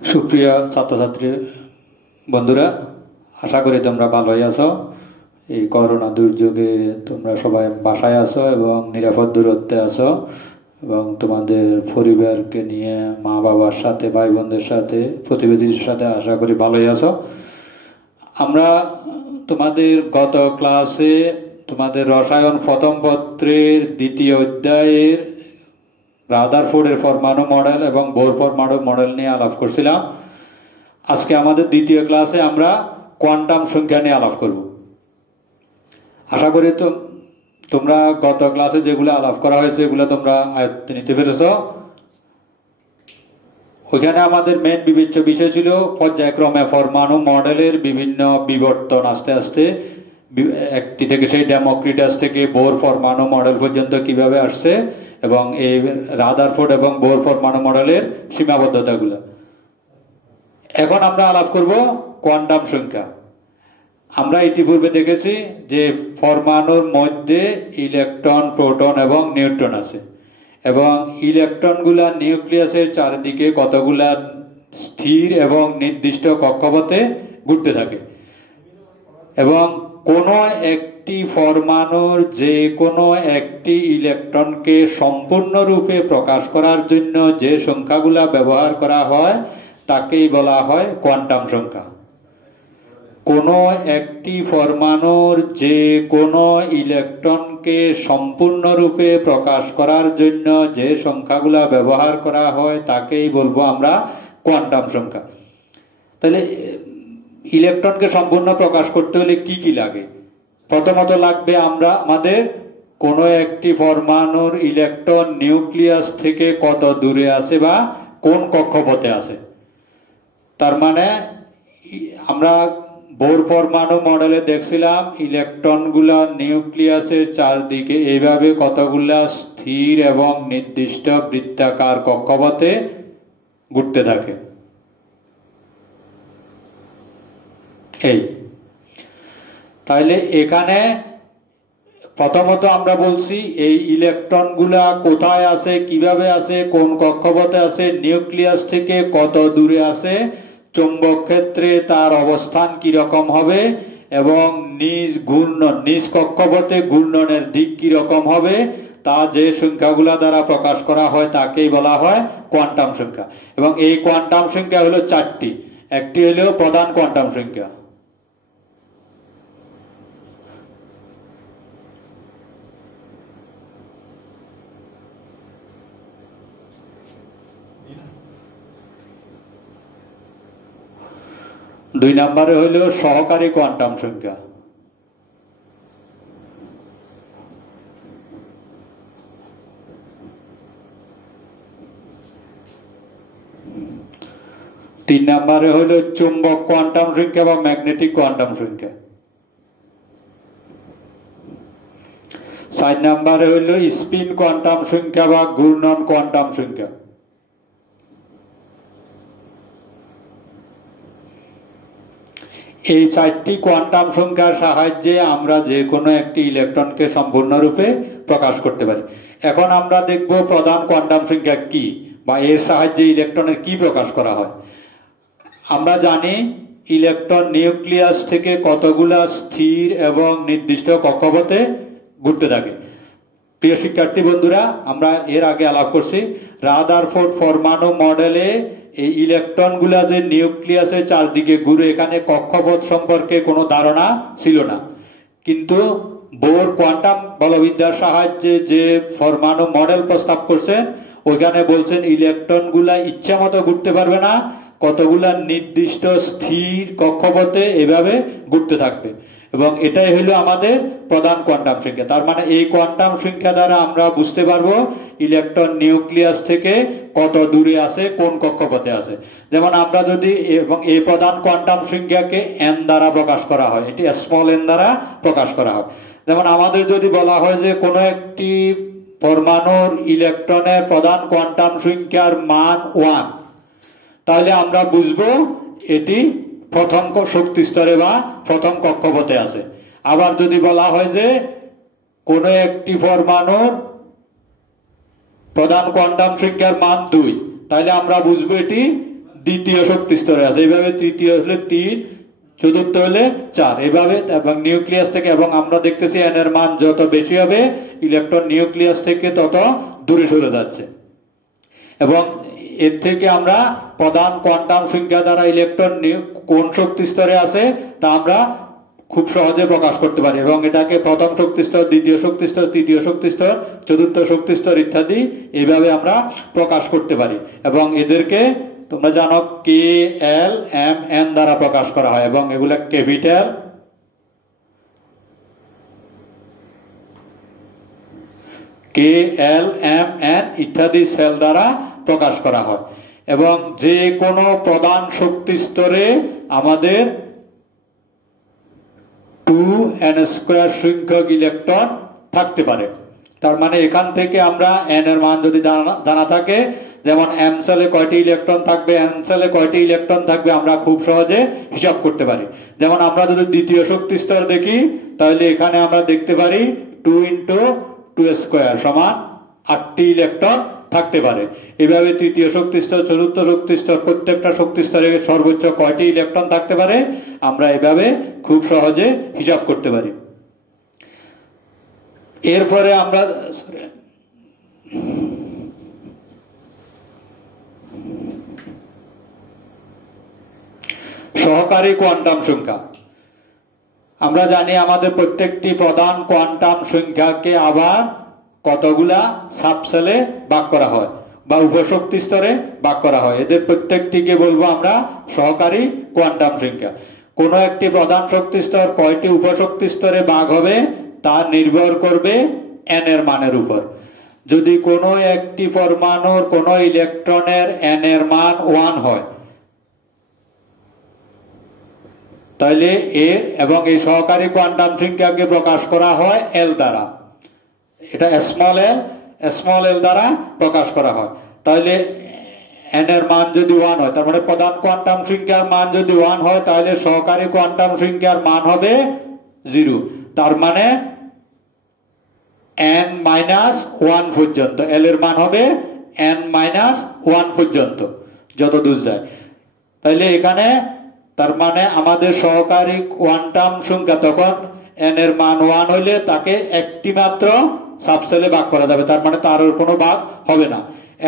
সুপ্রিয় ছাত্রছাত্রী বন্ধুরা, আশা করি তোমরা ভালোই আছো। এই করোনা দুর্যোগে তোমরা সবাই বাসায় আছো এবং নিরাপদ দূরত্বে আছো এবং তোমাদের পরিবারকে নিয়ে মা বাবার সাথে, ভাই বোনদের সাথে, প্রতিবেশীদের সাথে আশা করি ভালোই আছো। আমরা তোমাদের গত ক্লাসে তোমাদের রসায়ন প্রথম পত্রের দ্বিতীয় অধ্যায়ের রাদারফোর্ডের পরমাণু মডেল এবং বোর পরমাণু মডেল নিয়ে আলাপ করছিলাম। আজকে আমাদের দ্বিতীয় ক্লাসে আমরা কোয়ান্টাম সংখ্যা নিয়ে আলাপ করব। আশা করি তোমরা গত ক্লাসে যেগুলো আলাপ করা হয়েছে এগুলো তোমরা আয়ত্তে নিতে পেরেছ। ওইখানে আমাদের মেন বিবেচ্য বিষয় ছিল পর্যায়ক্রমে পরমাণু মডেলের বিভিন্ন বিবর্তন, আস্তে আস্তে একটি থেকে সেই ডেমোক্রিটাস থেকে বোর পরমাণু মডেল পর্যন্ত কিভাবে আসছে এবং এই রাদারফোর্ড এবং বোর পরমাণু মডেলের সীমাবদ্ধতাগুলো। এখন আমরা আলাপ করব কোয়ান্টাম সংখ্যা। আমরা ইতিপূর্বে দেখেছি যে পরমাণুর মধ্যে ইলেকট্রন, প্রোটন এবং নিউট্রন আছে এবং ইলেকট্রনগুলা নিউক্লিয়াসের চারিদিকে কতগুলা স্থির এবং নির্দিষ্ট কক্ষপথে ঘুরতে থাকে এবং কোনো একটি পরমাণুর যে কোনো একটি ইলেকট্রনকে সম্পূর্ণরূপে প্রকাশ করার জন্য যে সংখ্যাগুলা ব্যবহার করা হয় তাকেই বলা হয় কোয়ান্টাম সংখ্যা। কোনো একটি পরমাণুর যে কোনো ইলেকট্রনকে সম্পূর্ণরূপে প্রকাশ করার জন্য যে সংখ্যাগুলা ব্যবহার করা হয় তাকেই বলবো আমরা কোয়ান্টাম সংখ্যা। তাহলে ইলেকট্রনকে সম্পূর্ণ প্রকাশ করতে হলে কি কি লাগে? প্রথমত লাগবে আমাদের কোনো একটি পরমাণুর ইলেকট্রন নিউক্লিয়াস থেকে কত দূরে আছে বা কোন কক্ষপথে আছে। তার মানে আমরা বোর পরমাণু মডেলে দেখছিলাম ইলেকট্রনগুলা নিউক্লিয়াসের চারদিকে এইভাবে কতগুলা স্থির এবং নির্দিষ্ট বৃত্তাকার কক্ষপথে ঘুরতে থাকে। এই তাইলে এখানে প্রথমত আমরা বলছি এই ইলেকট্রনগুলা কোথায় আছে, কিভাবে আছে, কোন কক্ষপথে আছে, নিউক্লিয়াস থেকে কত দূরে আছে, চৌম্বক ক্ষেত্রে তার অবস্থান কি রকম হবে এবং নিজ কক্ষপথে ঘূর্ণনের দিক কি রকম হবে, তা যে সংখ্যাগুলা দ্বারা প্রকাশ করা হয় তাকেই বলা হয় কোয়ান্টাম সংখ্যা। এবং এই কোয়ান্টাম সংখ্যা হলো চারটি। একটি হলো প্রধান কোয়ান্টাম সংখ্যা, দুই নম্বরে হইল সহকারী কোয়ান্টাম সংখ্যা, তিন নম্বরে হইল চুম্বক কোয়ান্টাম সংখ্যা বা ম্যাগনেটিক কোয়ান্টাম সংখ্যা, চার নম্বরে হইল স্পিন কোয়ান্টাম সংখ্যা বা ঘূর্ণন কোয়ান্টাম সংখ্যা। এই চারটি কোয়ান্টাম সংখ্যার সাহায্যে আমরা যে কোনো একটি ইলেকট্রনকে সম্পূর্ণরূপে প্রকাশ করতে পারি। এখন আমরা দেখব প্রধান কোয়ান্টাম সংখ্যা কি বা এর সাহায্যে ইলেকট্রনের কি প্রকাশ করা হয়। আমরা জানি ইলেকট্রন নিউক্লিয়াস থেকে কতগুলা স্থির এবং নির্দিষ্ট কক্ষপথে ঘুরতে থাকে। প্রিয় শিক্ষার্থী বন্ধুরা, আমরা এর আগে আলাপ করছি রাদারফোর্ড পরমাণু মডেলে এই ইলেকট্রনগুলা যে নিউক্লিয়াসের চারদিকে ঘুরে, এখানে কক্ষপথ সম্পর্কে কোনো ধারণা ছিল না। কিন্তু বোর কোয়ান্টাম বলবিদ্যার সাহায্যে যে পরমাণু মডেল প্রস্তাব করছেন ওইখানে বলছেন ইলেকট্রনগুলা ইচ্ছা মতো ঘুরতে পারবে না, কতগুলা নির্দিষ্ট স্থির কক্ষপথে এভাবে ঘুরতে থাকবে এবং এটাই হলো আমাদের প্রধান কোয়ান্টাম সংখ্যা। তার মানে এই কোয়ান্টাম সংখ্যা দ্বারা আমরা বুঝতে পারবো ইলেকট্রন নিউক্লিয়াস থেকে কত দূরে আছে, কোন কক্ষপথে আছে। যেমন আমরা যদি এবং এই প্রধান কোয়ান্টাম সংখ্যাকে n দ্বারা প্রকাশ করা হয়, এটি স্মল n দ্বারা প্রকাশ করা হয়। যেমন আমাদের যদি বলা হয় যে কোনো একটি পরমাণুর ইলেকট্রনের প্রধান কোয়ান্টাম সংখ্যার মান 1, তাহলে আমরা বুঝবো এটি প্রথম শক্তি স্তরে বা প্রথম কক্ষপথে আছে। আবার যদি বলা হয় যে কোনো একটি পরমাণুর প্রধান কোয়ান্টাম সংখ্যার মান 2, তাহলে আমরা বুঝবো এটি দ্বিতীয় শক্তি স্তরে আছে, এইভাবে তৃতীয় হলে 3, চতুর্থ হলে 4, এইভাবে। এবং নিউক্লিয়াস থেকে, এবং আমরা দেখতেছি n এর মান যত বেশি হবে ইলেকট্রন নিউক্লিয়াস থেকে তত দূরে সরে যাচ্ছে। এবং এর থেকে আমরা প্রধান কোয়ান্টাম সংখ্যা দ্বারা ইলেকট্রন কোন শক্তি স্তরে আছে তা আমরা খুব সহজে প্রকাশ করতে পারি, এবং এটাকে প্রথম শক্তি স্তর, দ্বিতীয় শক্তি স্তর, তৃতীয় শক্তি স্তর, চতুর্থ শক্তি স্তর ইত্যাদি এইভাবে আমরা প্রকাশ করতে পারি। এবং এদেরকে তোমরা জানো কে, এল, এম, এন দ্বারা প্রকাশ করা হয়, এবং এগুলা ক্যাপিটাল, কে, এল, এম, এন ইত্যাদি সেল দ্বারা প্রকাশ করা হয়। এবং যে কোনো প্রধান শক্তি স্তরে আমাদের 2n² সংখ্যক ইলেকট্রন থাকতে পারে। তার মানে এখান থেকে আমরা n এর মান যদি জানা থাকে, যেমন m সেলে কয়টি ইলেকট্রন থাকবে, n সেলে কয়টি ইলেকট্রন থাকবে, আমরা খুব সহজে হিসাব করতে পারি। যেমন আমরা যদি দ্বিতীয় শক্তি স্তর দেখি, তাহলে এখানে আমরা দেখতে পারি 2 × 2² সমান 8টি ইলেকট্রন থাকতে পারে। এভাবে তৃতীয় শক্তি স্তর, চতুর্থ শক্তি স্তর, প্রত্যেকটা শক্তি স্তরে সর্বোচ্চ কয়টি ইলেকট্রন থাকতে পারে আমরা এভাবে খুব সহজে হিসাব করতে পারি। এরপরে আমরা সহকারী কোয়ান্টাম সংখ্যা। আমরা জানি আমাদের প্রত্যেকটি প্রধান কোয়ান্টাম সংখ্যাকে আবার কতগুলা সাবসেলে ভাগ করা হয় বা উপশক্তি স্তরে ভাগ করা হয়। এদের প্রত্যেকটিকে বলবো আমরা সহকারী কোয়ান্টাম সংখ্যা। কোন একটি প্রধান শক্তি স্তর কয়টি উপশক্তি স্তরে ভাগ হবে তা নির্ভর করবে n এর মানের উপর। যদি কোনো একটি পরমাণুর কোনো ইলেকট্রনের n এর মান 1 হয়, তাহলে এবং এই সহকারী কোয়ান্টাম সংখ্যাকে প্রকাশ করা হয় l দ্বারা। এটা স্মল এল দ্বারা প্রকাশ করা হয়। তাহলে n এর মান যদি 1 হয়, তার মানে প্রধান কোয়ান্টাম সংখ্যার মান যদি 1 হয়, তাহলে সহকারী কোয়ান্টাম সংখ্যার মান হবে 0। তার মানে n-1 পর্যন্ত, l এর মান হবে n-1 পর্যন্ত যত দূর যায়। তাহলে এখানে তার মানে আমাদের সহকারী কোয়ান্টাম সংখ্যা তখন n এর মান 1 হইলে তাকে একটি মাত্র সাবসেলে ভাগ করা যাবে, তার মানে তার কোনো ভাগ হবে না।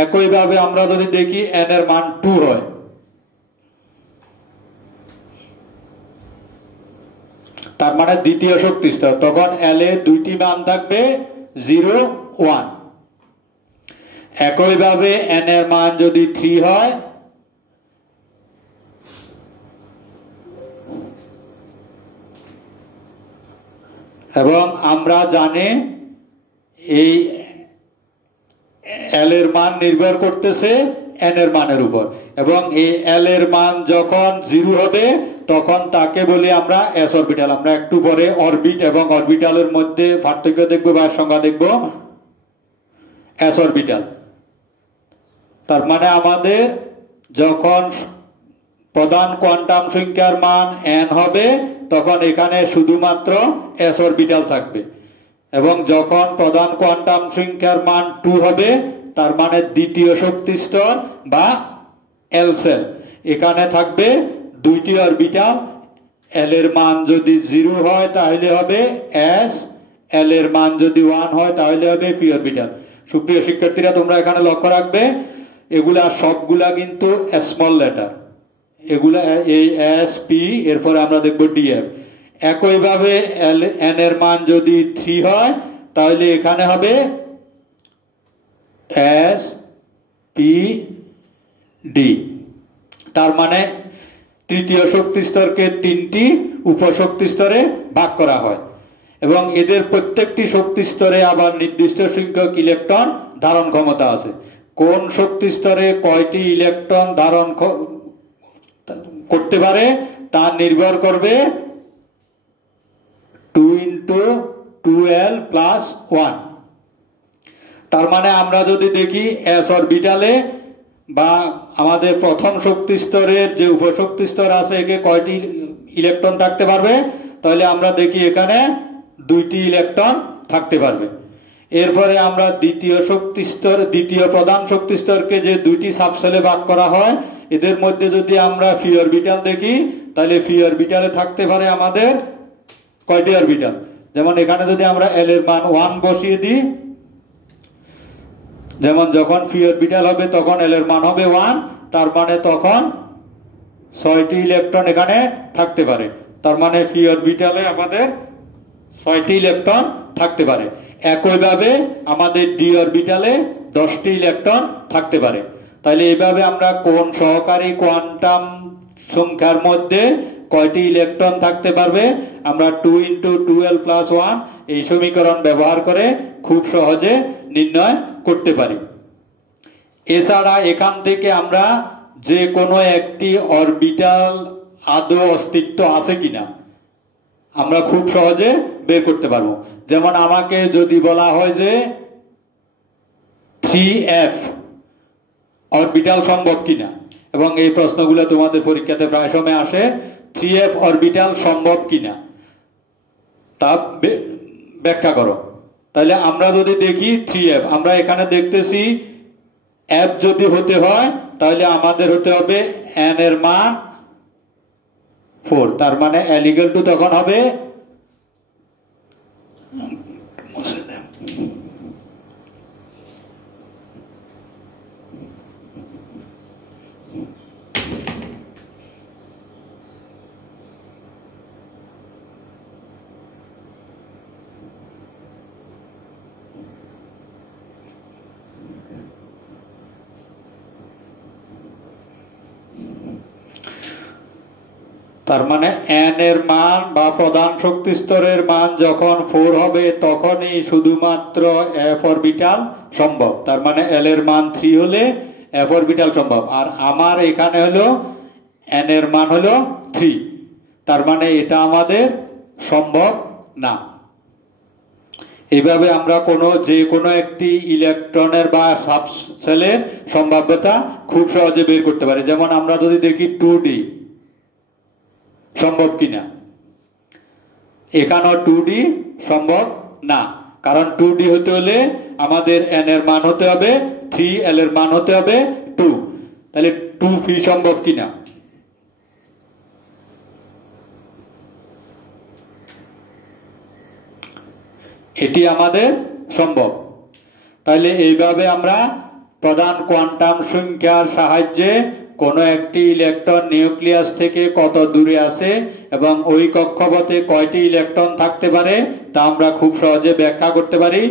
একইভাবে আমরা যদি দেখি n এর মান 2 হয়, তার মানে দ্বিতীয় শক্তি স্তর, তখন l এর দুইটি মান থাকবে 0, 1। একইভাবে n এর মান যদি 3 হয়, এবং আমরা জানি এই l এর মান নির্ভর করতেছে n এর মানের উপর, এবং এই l এর মান যখন 0 হবে তখন তাকে বলি আমরা s অরবিটাল। আমরা একটু পরে অরবিট এবং অরবিটালের মধ্যে পার্থক্য দেখব বা সংজ্ঞা দেখব। s অরবিটাল তার মানে আমাদের যখন প্রধান কোয়ান্টাম সংখ্যার মান n হবে তখন এখানে শুধুমাত্র s অরবিটাল থাকবে, এবং যখন প্রধান কোয়ান্টাম সংখ্যার মান 2 হবে তার মানে দ্বিতীয় শক্তি স্তর বা l সেল, এখানে থাকবে দুইটি অরবিটাল। l এর মান যদি 0 হয় তাহলে হবে s, l এর মান যদি 1 হয় তাহলে হবে p অরবিটাল। সুপ্রিয় শিক্ষার্থীরা, তোমরা এখানে লক্ষ্য রাখবে এগুলা সবগুলা কিন্তু স্মল লেটার, এগুলা এই s, p, এরপরে আমরা দেখব df। একইভাবে n এর মান যদি 3 হয় তাহলে এখানে হবে s, p, d। তার মানে তৃতীয় শক্তি স্তরকে 3টি উপশক্তি স্তরে ভাগ করা হয়, এবং এদের প্রত্যেকটি শক্তি স্তরে আবার নির্দিষ্ট সংখ্যক ইলেকট্রন ধারণ ক্ষমতা আছে। কোন শক্তি স্তরে কয়টি ইলেকট্রন ধারণ করতে পারে তা নির্ভর করবে 2 × 2l + 1। তার মানে আমরা যদি দেখি s অরবিটালে বা আমাদের প্রথম শক্তি স্তরের যে উপশক্তি স্তর আছে একে কয়টি ইলেকট্রন থাকতে পারবে, তাহলে আমরা দেখি এখানে 2টি ইলেকট্রন থাকতে পারবে। এরপরে আমরা দ্বিতীয় প্রধান শক্তি স্তরকে যে 2টি সাবসেলে ভাগ করা হয়, এদের মধ্যে যদি আমরা ফ্রি অরবিটাল দেখি তাহলে ফ্রি অরবিটালে থাকতে পারে আমাদের কয়টি অরবিটাল, যেমন এখানে যদি আমরা এল এর মান 1 বসিয়ে দিই, যেমন যখন ফ্রি অরবিটাল হবে তখন এল এর মান হবে 1, তার মানে তখন 6টি ইলেকট্রন এখানে থাকতে পারে। তার মানে ফ্রি অরবিটালে আমাদের 6টি ইলেকট্রন থাকতে পারে। একইভাবে আমাদের ডি অরবিটালে 10টি ইলেকট্রন থাকতে পারে। তাহলে এইভাবে আমরা কোন সহকারী কোয়ান্টাম সংখ্যার মধ্যে কয়টি ইলেকট্রন থাকতে পারবে আমরা 2 × 2l + 1 এই সমীকরণ ব্যবহার করে খুব সহজে নির্ণয় করতে পারি। এছাড়া এখান থেকে আমরা যে কোনো একটি অরবিটাল আদৌ অস্তিত্ব আছে কিনা আমরা খুব সহজে বের করতে পারবো। যেমন আমাকে যদি বলা হয় যে 3f অরবিটাল সম্ভব কিনা, এবং এই প্রশ্নগুলো তোমাদের পরীক্ষাতে প্রায় সময় আসে, 3f অরবিটাল সম্ভব কিনা তা ব্যাখ্যা করো। তাহলে আমরা যদি দেখি 3f, আমরা এখানে দেখতেছি f যদি হতে হয় তাহলে আমাদের হতে হবে n এর মান 4, তার মানে l = তখন হবে তার মানে n এর মান বা প্রধান শক্তি স্তরের মান যখন 4 হবে তখনই শুধুমাত্র f অরবিটাল সম্ভব। তার মানে l এর মান 3 হলে f অরবিটাল সম্ভব। আর আমার এখানে হলো n এর মান হলো 3, তার মানে এটা আমাদের সম্ভব না। এইভাবে আমরা যে কোনো একটি ইলেকট্রনের বা সাবশেলের সম্ভাব্যতা খুব সহজে বের করতে পারি। যেমন আমরা যদি দেখি 2d সম্ভব কিনা, এখানেও 2d সম্ভব না, কারণ 2d হতে হলে আমাদের n এর মান হতে হবে 3, l এর মান হতে হবে 2। তাহলে 2p সম্ভব কিনা, এটি আমাদের সম্ভব। তাহলে এইভাবে আমরা প্রধান কোয়ান্টাম সংখ্যার সাহায্যে কোনো একটি ইলেকট্রন নিউক্লিয়াস থেকে কত দূরে আছে এবং ওই কক্ষপথে কয়টি ইলেকট্রন থাকতে পারে তা আমরা খুব সহজে ব্যাখ্যা করতে পারি।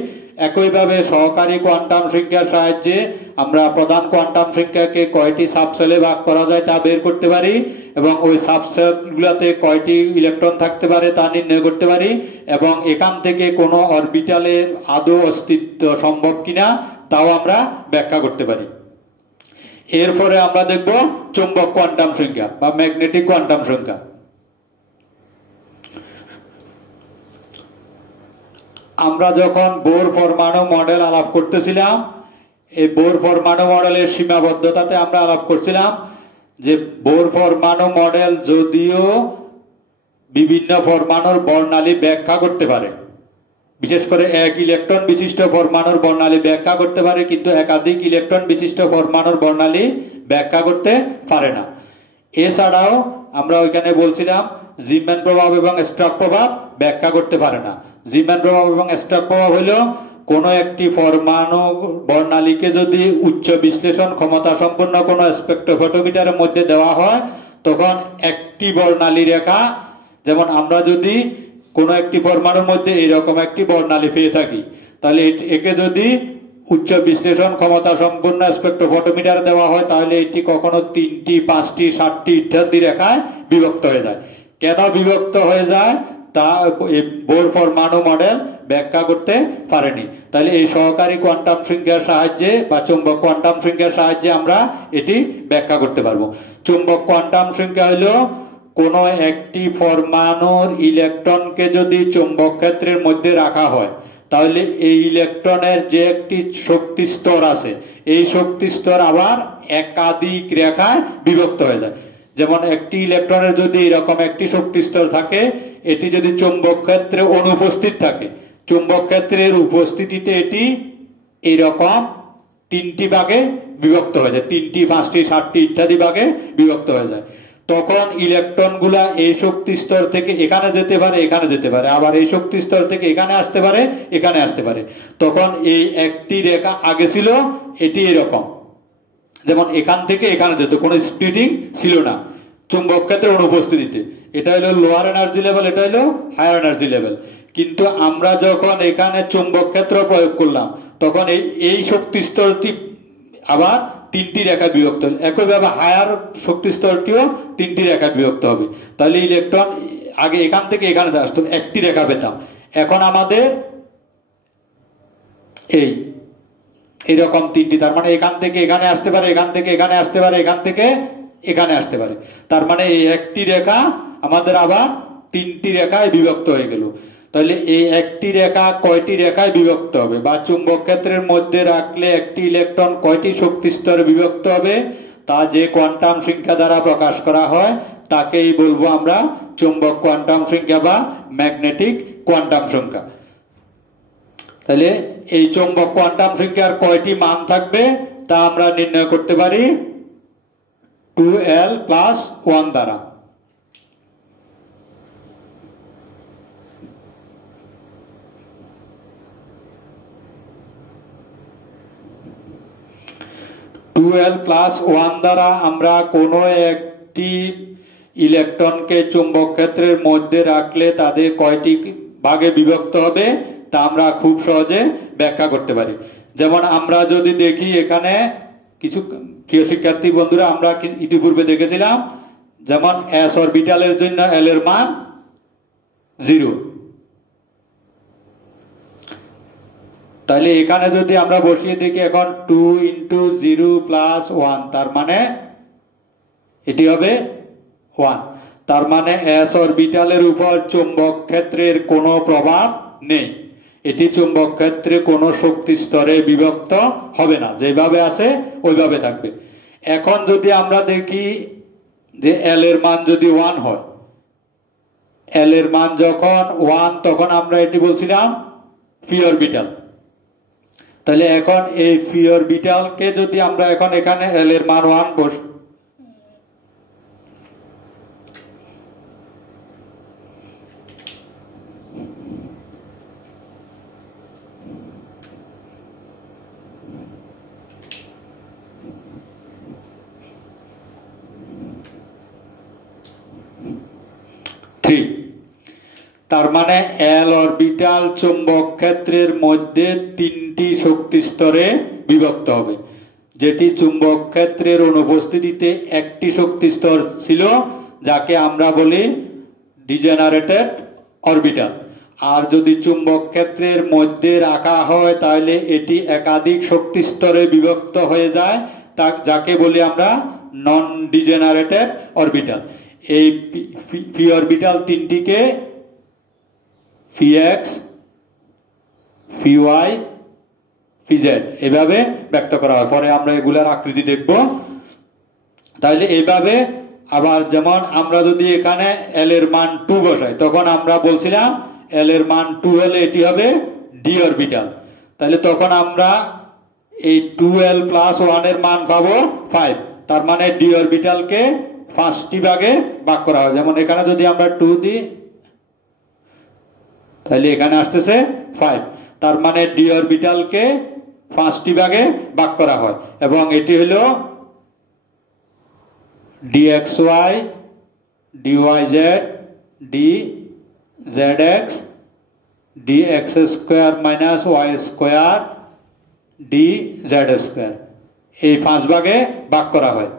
একইভাবে সহকারী কোয়ান্টাম সংখ্যার সাহায্যে আমরা প্রধান কোয়ান্টাম সংখ্যাকে কয়টি সাবসেলে ভাগ করা যায় তা বের করতে পারি এবং ওই সাবসেলগুলোতে কয়টি ইলেকট্রন থাকতে পারে তা নির্ণয় করতে পারি, এবং এখান থেকে কোনো অরবিটালের আদৌ অস্তিত্ব সম্ভব কিনা তাও আমরা ব্যাখ্যা করতে পারি। এরপরে আমরা দেখব চৌম্বক কোয়ান্টাম সংখ্যা বা ম্যাগনেটিক কোয়ান্টাম সংখ্যা। আমরা যখন বোর পরমাণু মডেল আলাপ করতেছিলাম, এই বোর পরমাণু মডেলের সীমাবদ্ধতাতে আমরা আলাপ করছিলাম যে বোর পরমাণু মডেল যদিও বিভিন্ন পরমাণুর বর্ণালী ব্যাখ্যা করতে পারে, বিশেষ করে এক ইলেকট্রন বিশিষ্ট পরমাণুর বর্ণালী ব্যাখ্যা করতে পারে, কিন্তু একাধিক ইলেকট্রন বিশিষ্ট পরমাণুর বর্ণালী ব্যাখ্যা করতে পারে না। এছাড়াও আমরা ওইখানে বলছিলাম জিম্যান প্রভাব এবং স্ট্রাক প্রভাব ব্যাখ্যা করতে পারে না। জিম্যান প্রভাব এবং স্ট্রাক প্রভাব হলো কোনো একটি পরমাণু বর্ণালীকে যদি উচ্চ বিশ্লেষণ ক্ষমতা সম্পন্ন কোনো স্পেকট্রোফটোমিটারের মধ্যে দেওয়া হয় তখন একটি বর্ণালী রেখা, যেমন আমরা যদি কোনো একটি পরমাণুর মধ্যে এইরকম একটি বর্ণালী পেয়ে থাকি তাহলে একে যদি উচ্চ বিশ্লেষণ ক্ষমতা সম্পন্ন স্পেকট্রোফটোমিটার দেওয়া হয় তাহলে এটি কখনো 3টি, 5টি, 7টি ইত্যাদি রেখায় বিভক্ত হয়ে যায়। কেন বিভক্ত হয়ে যায় তা বোর পরমাণু মডেল ব্যাখ্যা করতে পারেনি। তাহলে এই সহকারী কোয়ান্টাম সংখ্যার সাহায্যে বা চৌম্বক কোয়ান্টাম সংখ্যার সাহায্যে আমরা এটি ব্যাখ্যা করতে পারবো। চৌম্বক কোয়ান্টাম সংখ্যা হলো কোনো একটি পরমাণুর ইলেকট্রনকে যদি চৌম্বক ক্ষেত্রের মধ্যে রাখা হয় তাহলে এই ইলেকট্রনের যে একটি শক্তি স্তর আছে এই শক্তি স্তর আবার একাধিক রেখায় বিভক্ত হয়ে যায়। যেমন একটি ইলেকট্রনের যদি এরকম একটি শক্তি স্তর থাকে, এটি যদি চৌম্বক ক্ষেত্রে অনুপস্থিত থাকে, চৌম্বক ক্ষেত্রের উপস্থিতিতে এটি এইরকম 3টি ভাগে বিভক্ত হয়ে যায়, 3টি 5টি 7টি ইত্যাদি ভাগে বিভক্ত হয়ে যায়। তখন ইলেকট্রনগুলা এই শক্তি স্তর থেকে এখানে যেতে পারে, এখানে যেতে পারে, আবার এই শক্তি স্তর থেকে এখানে আসতে পারে, এখানে আসতে পারে। তখন এই একটি রেখা আগে ছিল এটি এরকম, যেমন এখান থেকে এখানে যেত, কোনো স্প্লিটিং ছিল না চুম্বক ক্ষেত্রের অনুপস্থিতিতে। এটা হলো লোয়ার এনার্জি লেভেল, এটা হলো হায়ার এনার্জি লেভেল। কিন্তু আমরা যখন এখানে চুম্বক ক্ষেত্র প্রয়োগ করলাম তখন এই শক্তি স্তরটি আবার 3টি রেখা বিভক্ত হবে। একইভাবে হায়ার শক্তি স্তরটিও 3টি রেখা বিভক্ত হবে। তাহলে ইলেকট্রন আগে এখান থেকে এখানে আসতো, একটি রেখা পেতাম। এখন আমাদের এইরকম 3টি, তার মানে এখান থেকে এখানে আসতে পারে, এখান থেকে এখানে আসতে পারে, এখান থেকে এখানে আসতে পারে। তার মানে এই একটি রেখা আমাদের আবার 3টি রেখায় বিভক্ত হয়ে গেল। তাহলে এই একটি রেখা কয়টি রেখায় বিভক্ত হবে, বা চুম্বক ক্ষেত্রের মধ্যে রাখলে একটি ইলেকট্রন কয়টি শক্তি স্তরে বিভক্ত হবে, তা যে কোয়ান্টাম সংখ্যা দ্বারা প্রকাশ করা হয় তাকেই বলবো আমরা চুম্বক কোয়ান্টাম সংখ্যা বা ম্যাগনেটিক কোয়ান্টাম সংখ্যা। তাহলে এই চুম্বক কোয়ান্টাম সংখ্যার কয়টি মান থাকবে তা আমরা নির্ণয় করতে পারি 2l+1 দ্বারা। l+1 দ্বারা আমরা কোনো একটি ইলেকট্রনকে চুম্বক ক্ষেত্রের মধ্যে রাখলে তাদের কয়টি ভাগে বিভক্ত হবে তা আমরা খুব সহজে ব্যাখ্যা করতে পারি। যেমন আমরা যদি দেখি এখানে কিছু প্রিয় শিক্ষার্থী বন্ধুরা, আমরা ইতিপূর্বে দেখেছিলাম যেমন s অরবিটালের জন্য l এর মান 0। তাহলে এখানে যদি আমরা বসিয়ে দেখি এখন 2 × 0+1, তার মানে এটি হবে 1। তার মানে s অরবিটালের উপর চুম্বক ক্ষেত্রের কোনো প্রভাব নেই, এটি চুম্বক ক্ষেত্রে কোনো শক্তি স্তরে বিভক্ত হবে না, যেভাবে আছে ওইভাবে থাকবে। এখন যদি আমরা দেখি যে l এর মান যদি 1 হয়, l এর মান যখন 1 তখন আমরা এটি বলছিলাম পি অরবিটাল। তাহলে এখন এই পি অরবিটালকে যদি আমরা এখন এখানে l এর মান 1 বস, তার মানে l অরবিটাল চুম্বক ক্ষেত্রের মধ্যে 3টি শক্তি স্তরে বিভক্ত হবে, যেটি চুম্বক ক্ষেত্রের অনুপস্থিতিতে একটি শক্তি স্তর ছিল যাকে আমরা বলি ডিজেনারেটেড অরবিটাল। আর যদি চুম্বক ক্ষেত্রের মধ্যে রাখা হয় তাহলে এটি একাধিক শক্তি স্তরে বিভক্ত হয়ে যায়, যাকে বলি আমরা নন ডিজেনারেটেড অরবিটাল। এই পি অরবিটাল 3টিকে px, py, pz এভাবে ব্যক্ত করা হয়। পরে আমরা এগুলার আকৃতি দেখব। তাহলে এইভাবে আবার যেমন আমরা যদি এখানে l এর মান 2 বসাই, তখন আমরা বলছিলাম l এর মান 2 হলে এটি হবে d অরবিটাল। তাহলে তখন আমরা এই 2l+1 এর মান পাবো 5। তার মানে d অরবিটালকে 5টি ভাগে ভাগ করা হয়। যেমন এখানে যদি আমরা 2 দিই তাহলে এখানে আসতেছে 5। তার মানে d অরবিটালকে 5টি ভাগে ভাগ করা হয়, এবং এটি হলো dxy, dyz, dzx, dx² - y², dz², এই 5 ভাগে ভাগ করা হয়।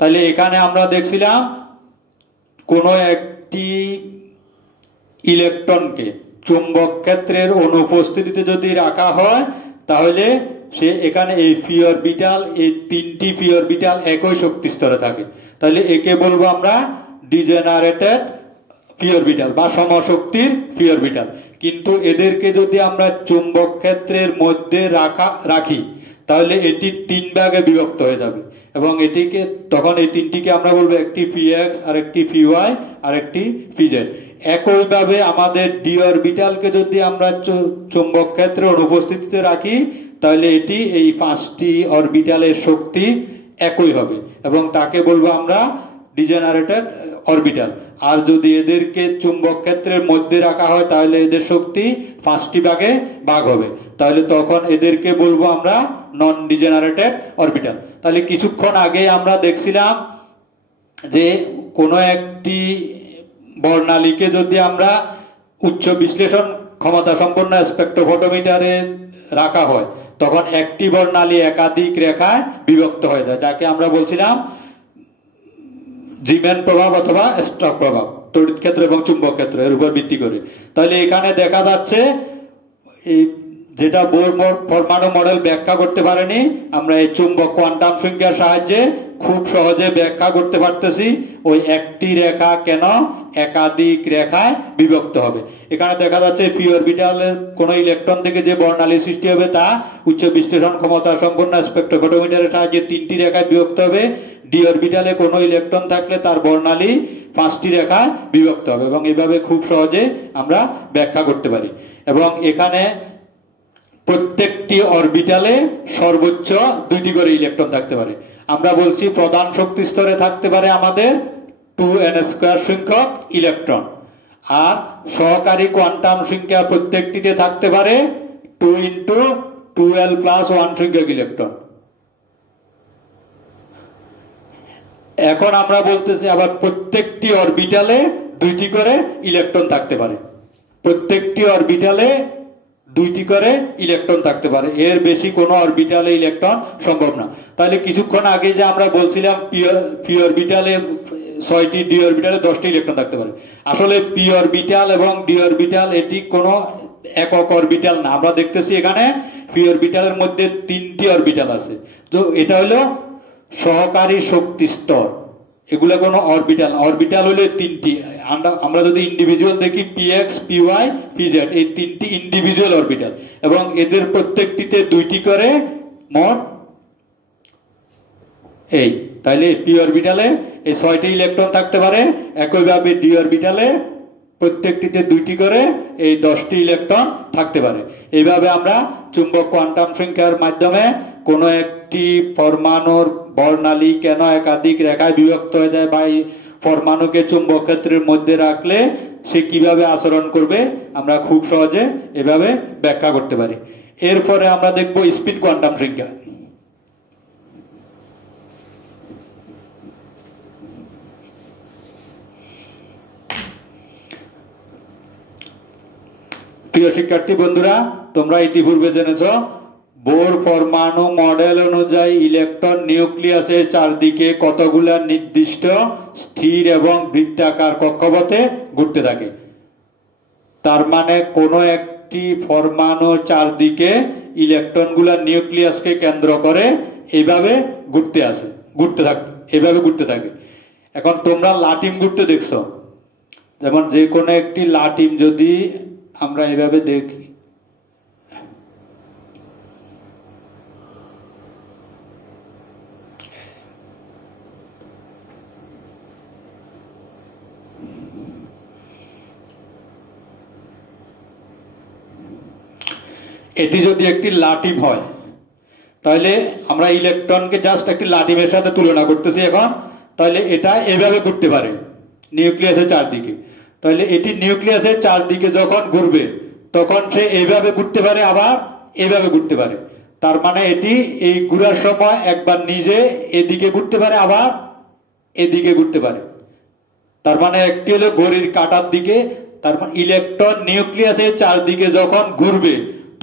তাহলে এখানে আমরা দেখছিলাম কোনো একটি ইলেকট্রনকে চুম্বক ক্ষেত্রের অনুপস্থিতিতে যদি রাখা হয় তাহলে সে এখানে এই পি অরবিটাল, এই 3টি পি অরবিটাল একই শক্তি স্তরে থাকে। তাহলে একে বলবো আমরা ডিজেনারেটেড পি অরবিটাল বা সমশক্তির পি অরবিটাল। কিন্তু এদেরকে যদি আমরা চুম্বক ক্ষেত্রের মধ্যে রাখি তাহলে এটি 3 ভাগে বিভক্ত হয়ে যাবে, এবং এটিকে তখন এই 3টিকে আমরা বলবো একটি px, আরেকটি py, আরেকটি pz। একইভাবে আমাদের d অরবিটালকে যদি আমরা চুম্বক ক্ষেত্রে অনুপস্থিতিতে রাখি তাহলে এটি এই 5টি অরবিটালের শক্তি একই হবে এবং তাকে বলবো আমরা ডিজেনারেটেড অরবিটাল। আর যদি এদেরকে চুম্বক ক্ষেত্রের মধ্যে রাখা হয় তাহলে এদের শক্তি 5টি ভাগে ভাগ হবে, তাহলে তখন এদেরকে বলবো আমরা নন ডিজেনারেটেড অরবিটাল। তাহলে কিছুক্ষণ আগে আমরা দেখছিলাম যে কোনো একটি বর্ণালীকে যদি আমরা উচ্চ বিশ্লেষণ ক্ষমতা সম্পন্ন স্পেকট্রোফটোমিটারে রাখা হয় তখন একটি বর্ণালী একাধিক রেখায় বিভক্ত হয়ে যায়, যাকে আমরা বলছিলাম জিমেন প্রভাব অথবা স্টক প্রভাব, তড়িৎ ক্ষেত্র এবং চুম্বক ক্ষেত্র এর উপর ভিত্তি করে। তাহলে এখানে দেখা যাচ্ছে এই যেটা বোর পরমাণু মডেল ব্যাখ্যা করতে পারেনি, আমরা এই চুম্বক কোয়ান্টাম সংখ্যার সাহায্যে খুব সহজে ব্যাখ্যা করতে পারতেছি ওই একটি রেখা কেন একাধিক রেখায় বিভক্ত হবে। এখানে দেখা যাচ্ছে পি অরবিটালের কোন ইলেকট্রন থেকে যে বর্ণালী সৃষ্টি হবে তা উচ্চ বিশ্লেষণ ক্ষমতা সম্পন্ন স্পেকট্রোফটোমিটারের সাহায্যে 3টি রেখায় বিভক্ত হবে। ডি অরবিটালে কোনো ইলেকট্রন থাকলে তার বর্ণালী 5টি রেখায় বিভক্ত হবে এবং এইভাবে খুব সহজে আমরা ব্যাখ্যা করতে পারি। এবং এখানে প্রত্যেকটি অরবিটালে সর্বোচ্চ 2টি করে ইলেকট্রন থাকতে পারে। আমরা বলছি প্রধান শক্তি স্তরে থাকতে পারে আমাদের 2n² সংখ্যক ইলেকট্রন, আর সহকারী কোয়ান্টাম সংখ্যা প্রত্যেকটিতে থাকতে পারে 2 × 2l+1 সংখ্যক ইলেকট্রন। এখন আমরা বলতেছি আবার প্রত্যেকটি অরবিটালে 2টি করে ইলেকট্রন থাকতে পারে, প্রত্যেকটি অরবিটালে 2টি করে ইলেকট্রন থাকতে পারে, এর বেশি কোনো অরবিটালে ইলেকট্রন সম্ভব না। তাহলে কিছুক্ষণ আগে যে আমরা বলছিলাম পি অরবিটালে 6টি, ডি অরবিটালে 10টি ইলেকট্রন থাকতে পারে, আসলে পি অরবিটাল এবং ডি অরবিটাল এটি কোনো একক অরবিটাল না। আমরা দেখতেছি এখানে পি অরবিটালের মধ্যে 3টি অরবিটাল আছে, তো এটা হলো সহকারী শক্তি স্তর, এগুলো কোনো অরবিটাল। অরবিটাল হলো 3টি, আমরা যদি ইন্ডিভিজুয়াল দেখি px py pz, এই 3টি ইন্ডিভিজুয়াল অরবিটাল এবং এদের প্রত্যেকটিতে 2টি করে মোট এই। তাহলে পি অরবিটালে এই 6টি ইলেকট্রন থাকতে পারে, একইভাবে ডি অরবিটালে প্রত্যেকটিতে 2টি করে এই 10টি ইলেকট্রন থাকতে পারে। এইভাবে আমরা চুম্বক কোয়ান্টাম সংখ্যার মাধ্যমে কোনো একটি পরমাণুর বর্ণালী কেন একাধিক রেখায় বিভক্ত হয়ে যায় বা এই পরমাণুকে চুম্বক ক্ষেত্রের মধ্যে রাখলে সে কিভাবে আচরণ করবে আমরা খুব সহজে এভাবে ব্যাখ্যা করতে পারি। এরপরে আমরা দেখব স্পিন কোয়ান্টাম সংখ্যা। প্রিয় শিক্ষার্থী বন্ধুরা, তোমরা ইতিপূর্বে জেনেছ বোর পরমাণু মডেল অনুযায়ী ইলেকট্রন নিউক্লিয়াসের চারদিকে কতগুলা নির্দিষ্ট স্থির এবং বৃত্তাকার কক্ষপথে ঘুরতে থাকে। তার মানে কোনো একটি পরমাণুর চারদিকে ইলেকট্রনগুলা নিউক্লিয়াসকে কেন্দ্র করে এইভাবে ঘুরতে থাকে। এখন তোমরা লাটিম ঘুরতে দেখছো, যেমন যে কোনো একটি লাটিম যদি আমরা এইভাবে দেখি, এটি যদি একটি লাটিম হয় তাহলে আমরা ইলেকট্রনকে জাস্ট একটি লাটিমের সাথে তুলনা করতেছি এখন, তাহলে এটা এভাবে ঘুরতে পারে নিউক্লিয়াসের চারদিকে। তাহলে এটি নিউক্লিয়াসের চারদিকে যখন ঘুরবে তখন সে এইভাবে ঘুরতে পারে আবার এইভাবে ঘুরতে পারে। তার মানে এটি এই ঘুরার সময় একবার নিজে এদিকে ঘুরতে পারে আবার এদিকে ঘুরতে পারে। তার মানে একটি হলো ঘড়ির কাঁটার দিকে, তার মানে ইলেকট্রন নিউক্লিয়াসের চারদিকে যখন ঘুরবে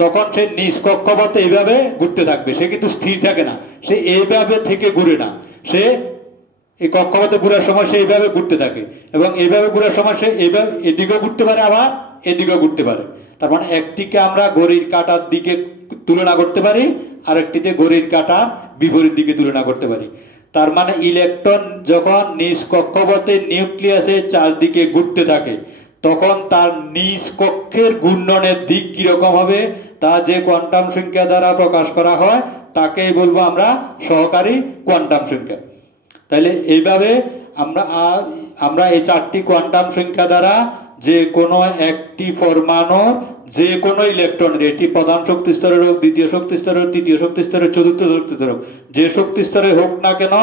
তখন সে নিজ কক্ষপথে এইভাবে ঘুরতে থাকবে, সে কিন্তু স্থির থাকে না, সে এইভাবে থেকে ঘুরে না, সে এই কক্ষপথে ঘুরার সময় সে এইভাবে ঘুরতে থাকে এবং এইভাবে ঘুরার সময় সে এইভাবে এদিকেও ঘুরতে পারে আবার এদিকেও ঘুরতে পারে। তার মানে একটিকে আমরা ঘড়ির কাঁটার দিকে তুলনা করতে পারি, আর একটিতে ঘড়ির কাঁটার বিপরীত দিকে তুলনা করতে পারি। তার মানে ইলেকট্রন যখন নিজ কক্ষপথে নিউক্লিয়াসের চারদিকে ঘুরতে থাকে তখন তার নিজ কক্ষের ঘূর্ণনের দিক কিরকম হবে তা যে কোয়ান্টাম সংখ্যা দ্বারা প্রকাশ করা হয় তাকেই বলবো আমরা সহকারী কোয়ান্টাম সংখ্যা। তাহলে এইভাবে আমরা এই 4টি কোয়ান্টাম সংখ্যা দ্বারা যে কোনো একটি পরমাণুর যে কোনো ইলেকট্রনের, এটি প্রধান শক্তি স্তরের হোক, দ্বিতীয় শক্তি স্তরের, তৃতীয় শক্তি স্তরের, চতুর্থ শক্তি স্তরের হোক, যে শক্তি স্তরে হোক না কেন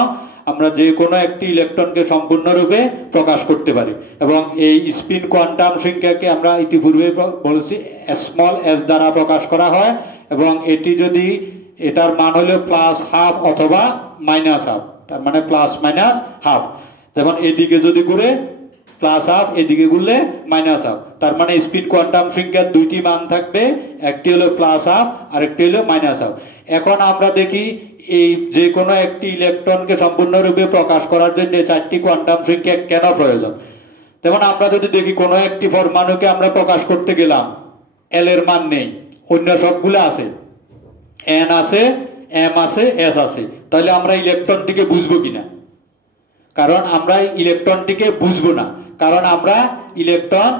আমরা যে কোনো একটি ইলেকট্রনকে সম্পূর্ণরূপে প্রকাশ করতে পারি। এবং এই স্পিন কোয়ান্টাম সংখ্যাকে আমরা ইতিপূর্বে বলেছি স্মল এস দ্বারা প্রকাশ করা হয়, এবং এটি যদি এটার মান হলো +½ অথবা -½ তার মানে প্লাস মাইনাস হাফ। যেমন এদিকে যদি ঘুরে +½ এদিকে ঘুরলে -½ তার মানে স্পিন কোয়ান্টাম সংখ্যার দুইটি মান থাকবে, একটি হলো +½ আর একটি হলো -½ এখন আমরা দেখি এই যে কোনো একটি ইলেকট্রনকে সম্পূর্ণরূপে প্রকাশ করার জন্য চারটি কোয়ান্টাম সংখ্যা কেন প্রয়োজন। যেমন আমরা যদি দেখি কোনো একটি পরমাণুকে আমরা প্রকাশ করতে গেলাম, এল এর মান নেই, অন্য সবগুলো আছে, এন আছে, এম আছে, এস আছে, তাহলে আমরা ইলেকট্রনটিকে বুঝবো কিনা? কারণ আমরা ইলেকট্রনটিকে বুঝবো না, কারণ আমরা ইলেকট্রন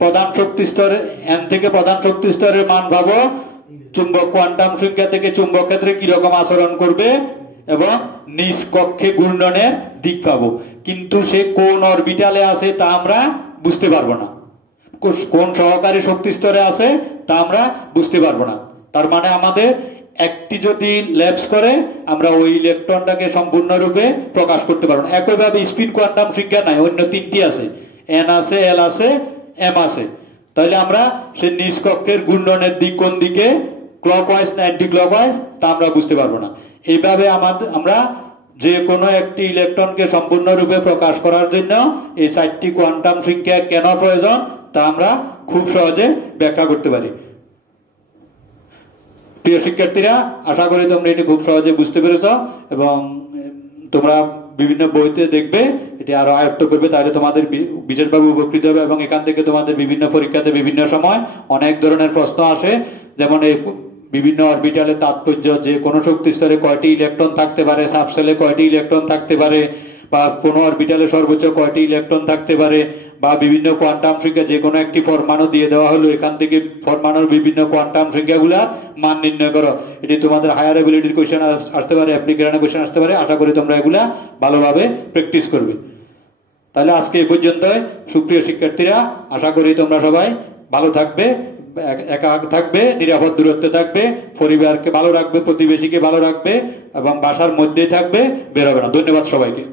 প্রধান শক্তি স্তরে এন থেকে প্রধান শক্তি স্তরের মান পাবো, চুম্বক কোয়ান্টাম সংখ্যা থেকে চুম্বক ক্ষেত্রে কিরকম আচরণ করবে এবং নিজ কক্ষে ঘূর্ণনের দিক পাবো, কিন্তু সে কোন অরবিটালে আছে তা আমরা বুঝতে পারবো না, কোন সহকারী শক্তি স্তরে আছে তা আমরা বুঝতে পারবো না। তার মানে আমাদের একটি যদি ল্যাপস করে আমরা ওই ইলেকট্রনটাকে সম্পূর্ণরূপে প্রকাশ করতে পারবো না। একইভাবে স্পিন কোয়ান্টাম সংখ্যা নাই, অন্য তিনটি আছে, এন আছে, এল আছে, এম আছে, তাহলে আমরা সে নিজ কক্ষের ঘূর্ণনের দিক কোন দিকে, ক্লকওয়াইজ না অ্যান্টি ক্লকওয়াইজ, তা আমরা বুঝতে পারবো না। এইভাবে আমরা যে কোনো একটি ইলেকট্রনকে সম্পূর্ণরূপে প্রকাশ করার জন্য এই চারটি কোয়ান্টাম সংখ্যা কেন প্রয়োজন তা আমরা খুব সহজে ব্যাখ্যা করতে পারি। প্রিয় শিক্ষার্থীরা, আশা করি তোমরা এটি খুব সহজে বুঝতে পেরেছ এবং তোমরা বিভিন্ন বইতে দেখবে, এটি আরো আয়ত্ত করবে, তাহলে তোমাদের বিশেষভাবে উপকৃত হবে। এবং এখান থেকে তোমাদের বিভিন্ন পরীক্ষাতে বিভিন্ন সময় অনেক ধরনের প্রশ্ন আসে, যেমন এই বিভিন্ন অরবিটালের তাৎপর্য, যে কোনো শক্তি স্তরে কয়টি ইলেকট্রন থাকতে পারে, সাবশেলে কয়টি ইলেকট্রন থাকতে পারে, বা কোনো অরবিটালে সর্বোচ্চ কয়টি ইলেকট্রন থাকতে পারে, বা বিভিন্ন কোয়ান্টাম সংখ্যা, যে কোনো একটি পরমাণু দিয়ে দেওয়া হলো, এখান থেকে পরমাণুর বিভিন্ন কোয়ান্টাম সংখ্যাগুলার মান নির্ণয় করো। এটি তোমাদের হায়ার এবিলিটির কোশ্চেন আসতে পারে, অ্যাপ্লিকেশনের কোশ্চেন আসতে পারে। আশা করি তোমরা এগুলা ভালোভাবে প্র্যাকটিস করবে। তাহলে আজকে এই পর্যন্তই। সুপ্রিয় শিক্ষার্থীরা, আশা করি তোমরা সবাই ভালো থাকবে, একা থাকবে, নিরাপদ দূরত্বে থাকবে, পরিবারকে ভালো রাখবে, প্রতিবেশীকে ভালো রাখবে এবং বাসার মধ্যেই থাকবে, বের হবে না। ধন্যবাদ সবাইকে।